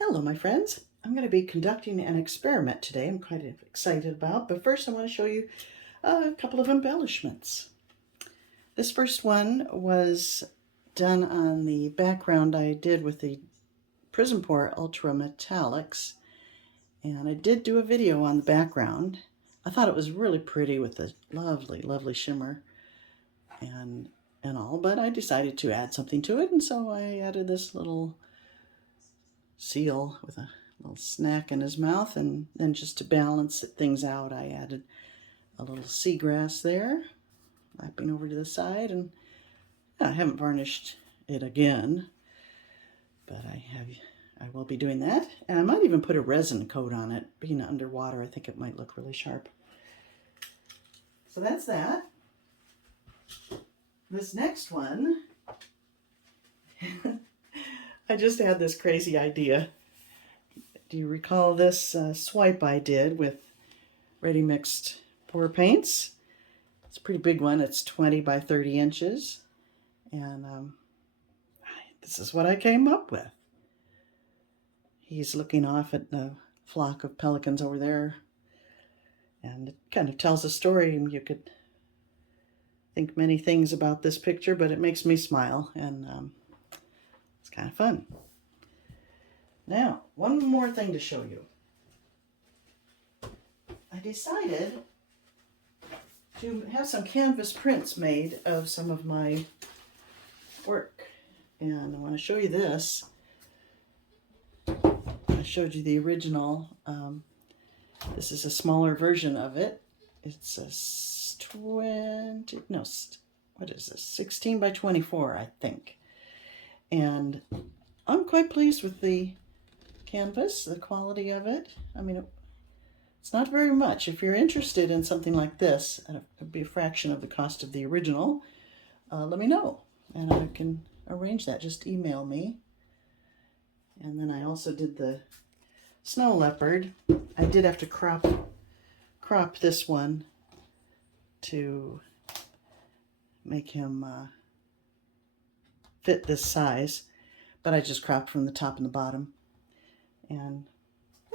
Hello, my friends. I'm going to be conducting an experiment today I'm quite excited about, but first I want to show you a couple of embellishments. This first one was done on the background I did with the Prism Pour Ultra Metallics, and I did do a video on the background. I thought it was really pretty with the lovely, lovely shimmer and all, but I decided to add something to it, and so I added this little seal with a little snack in his mouth, and then just to balance things out, I added a little seagrass there, lapping over to the side, and I haven't varnished it again, but I will be doing that, and I might even put a resin coat on it. Being underwater, I think it might look really sharp. So that's that. This next one, I just had this crazy idea. Do you recall this swipe I did with ready mixed pour paints? It's a pretty big one. It's 20 by 30 inches. And this is what I came up with. He's looking off at the flock of pelicans over there. And it kind of tells a story. You could think many things about this picture, but it makes me smile. And it's kind of fun. Now, one more thing to show you. I decided to have some canvas prints made of some of my work. And I want to show you this. I showed you the original. This is a smaller version of it. It's a 16 by 24, I think. And I'm quite pleased with the canvas, the quality of it. I mean, it's not very much. If you're interested in something like this, it'd be a fraction of the cost of the original, let me know, and I can arrange that. Just email me. And then I also did the snow leopard. I did have to crop this one to make him fit this size, but I just cropped from the top and the bottom. And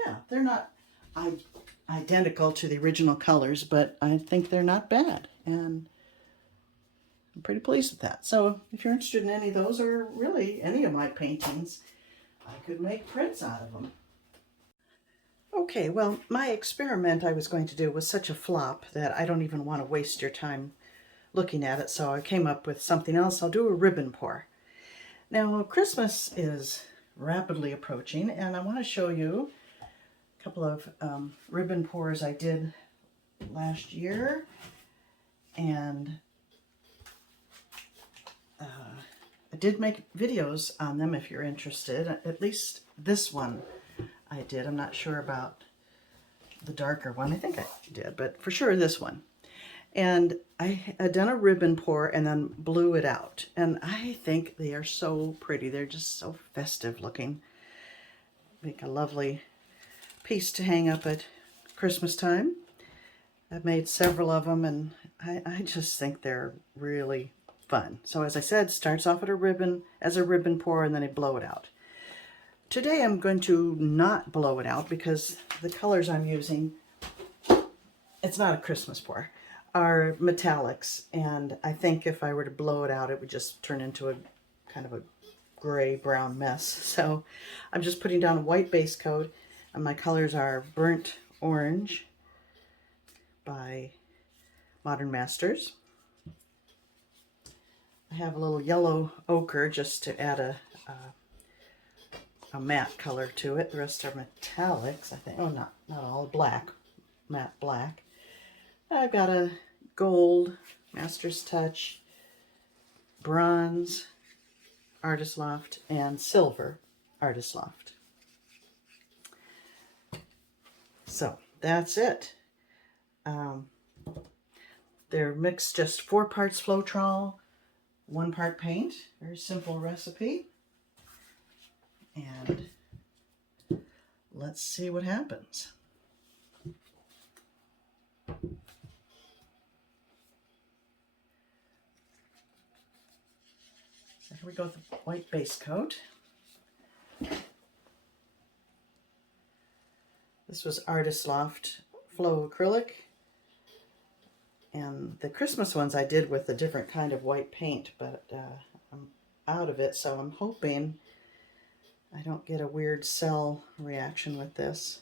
yeah, they're not identical to the original colors, but I think they're not bad, and I'm pretty pleased with that. So if you're interested in any of those, or really any of my paintings, I could make prints out of them. Okay, well, my experiment I was going to do was such a flop that I don't even want to waste your time looking at it, so I came up with something else. I'll do a ribbon pour. Now, Christmas is rapidly approaching, and I want to show you a couple of ribbon pours I did last year, and I did make videos on them if you're interested. At least this one I did. I'm not sure about the darker one. I think I did, but for sure this one. And I had done a ribbon pour and then blew it out. And I think they are so pretty. They're just so festive looking. Make a lovely piece to hang up at Christmas time. I've made several of them, and I just think they're really fun. So as I said, starts off at as a ribbon pour, and then I blow it out. Today I'm going to not blow it out because the colors I'm using, it's not a Christmas pour, are metallics, and I think if I were to blow it out, it would just turn into a kind of a gray-brown mess. So I'm just putting down a white base coat, and my colors are Burnt Orange by Modern Masters. I have a little yellow ochre just to add a matte color to it. The rest are metallics, I think. Oh, not all black, matte black. I've got a gold, Master's Touch, bronze, Artist Loft, and silver, Artist Loft. So that's it. They're mixed just 4 parts Floetrol, 1 part paint. Very simple recipe. And let's see what happens. Here we go with the white base coat. This was Artist Loft Flow Acrylic. And the Christmas ones I did with a different kind of white paint, but I'm out of it, so I'm hoping I don't get a weird cell reaction with this.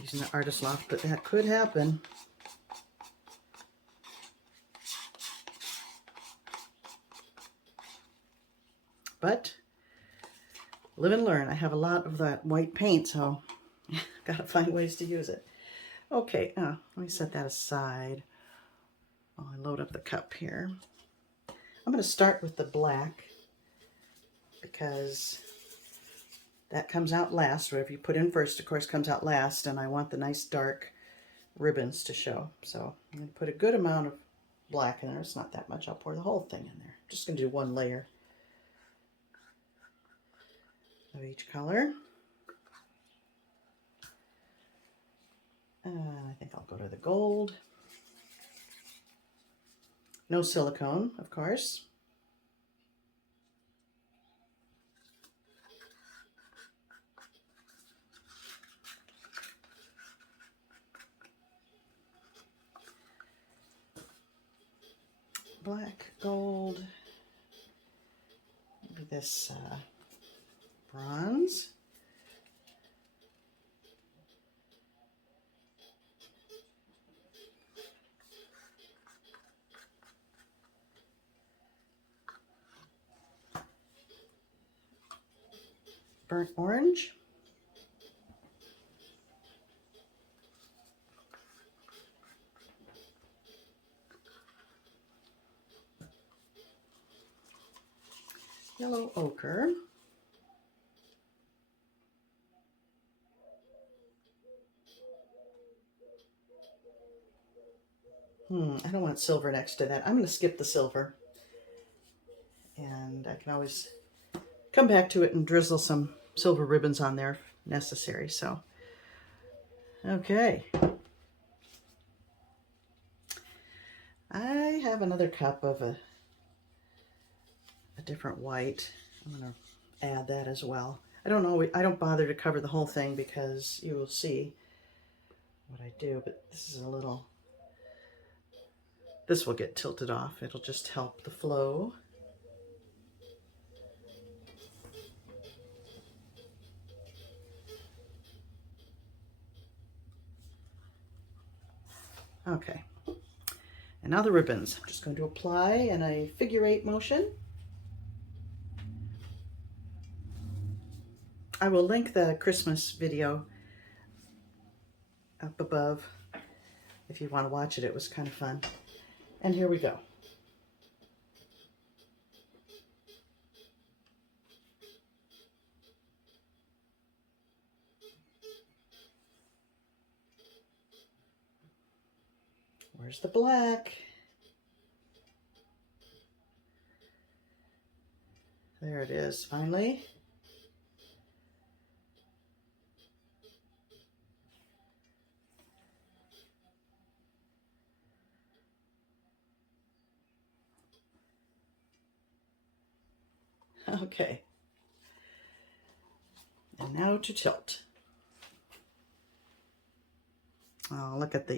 Using the Artist Loft, but that could happen. But live and learn. I have a lot of that white paint, so gotta find ways to use it. Okay, let me set that aside while I load up the cup here. I'm going to start with the black because that comes out last. Whatever you put in first, of course, comes out last, and I want the nice dark ribbons to show. So I'm going to put a good amount of black in there. It's not that much. I'll pour the whole thing in there. I'm just going to do one layer of each color. I think I'll go to the gold. No silicone, of course. Black, gold, maybe this bronze. Burnt orange. Yellow ochre. I don't want silver next to that. I'm going to skip the silver. And I can always come back to it and drizzle some silver ribbons on there if necessary. So, okay. I have another cup of a different white. I'm going to add that as well. I don't bother to cover the whole thing because you will see what I do, but this is a little, this will get tilted off. It'll just help the flow. Okay, and now the ribbons. I'm just going to apply in a figure 8 motion. I will link the Christmas video up above if you want to watch it. It was kind of fun. And here we go. Where's the black? There it is, finally. Okay. And now to tilt. Oh, look at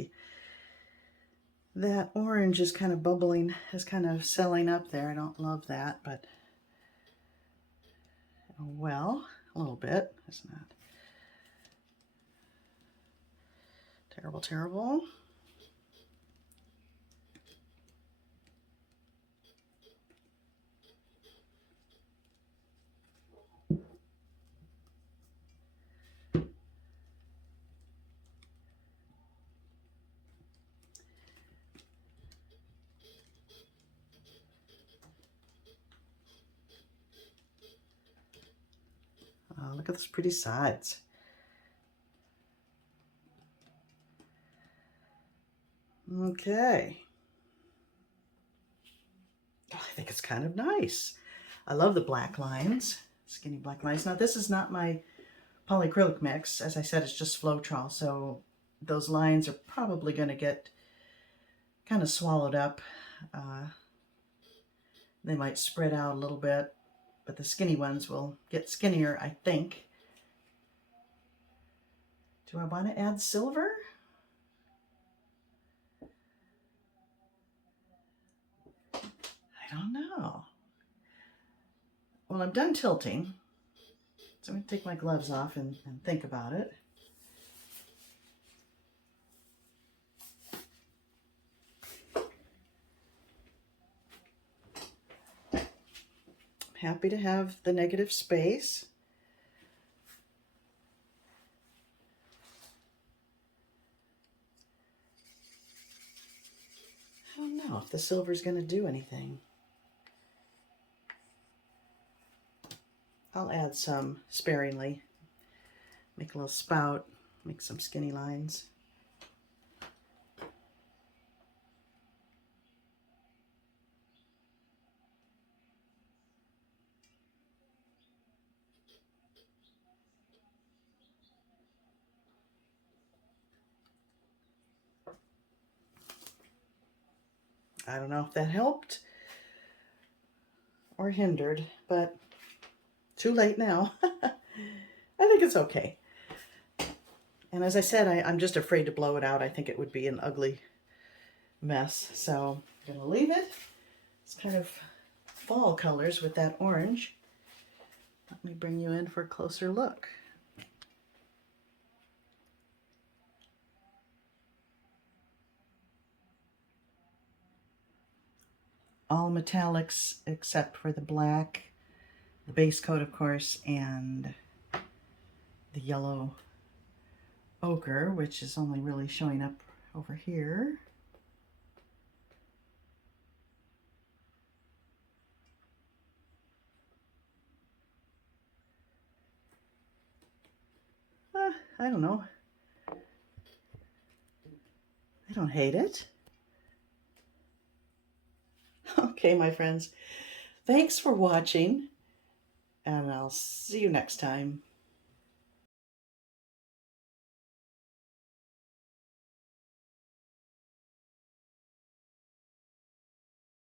that orange is kind of bubbling, is kind of selling up there. I don't love that, but well, a little bit. It's not terrible, terrible. Oh, look at those pretty sides. Okay. Oh, I think it's kind of nice. I love the black lines, skinny black lines. Now this is not my polyacrylic mix. As I said, it's just Floetrol, so those lines are probably going to get kind of swallowed up. They might spread out a little bit, but the skinny ones will get skinnier, I think. Do I want to add silver? I don't know. Well, I'm done tilting, so I'm going to take my gloves off and think about it. I'm happy to have the negative space. I don't know if the silver's going to do anything. I'll add some sparingly. Make a little spout, make some skinny lines. I don't know if that helped or hindered, but too late now. I think it's okay. And as I said, I'm just afraid to blow it out. I think it would be an ugly mess. So I'm going to leave it. It's kind of fall colors with that orange. Let me bring you in for a closer look. All metallics except for the black, the base coat, of course, and the yellow ochre, which is only really showing up over here. I don't know. I don't hate it. Okay, my friends, thanks for watching, and I'll see you next time.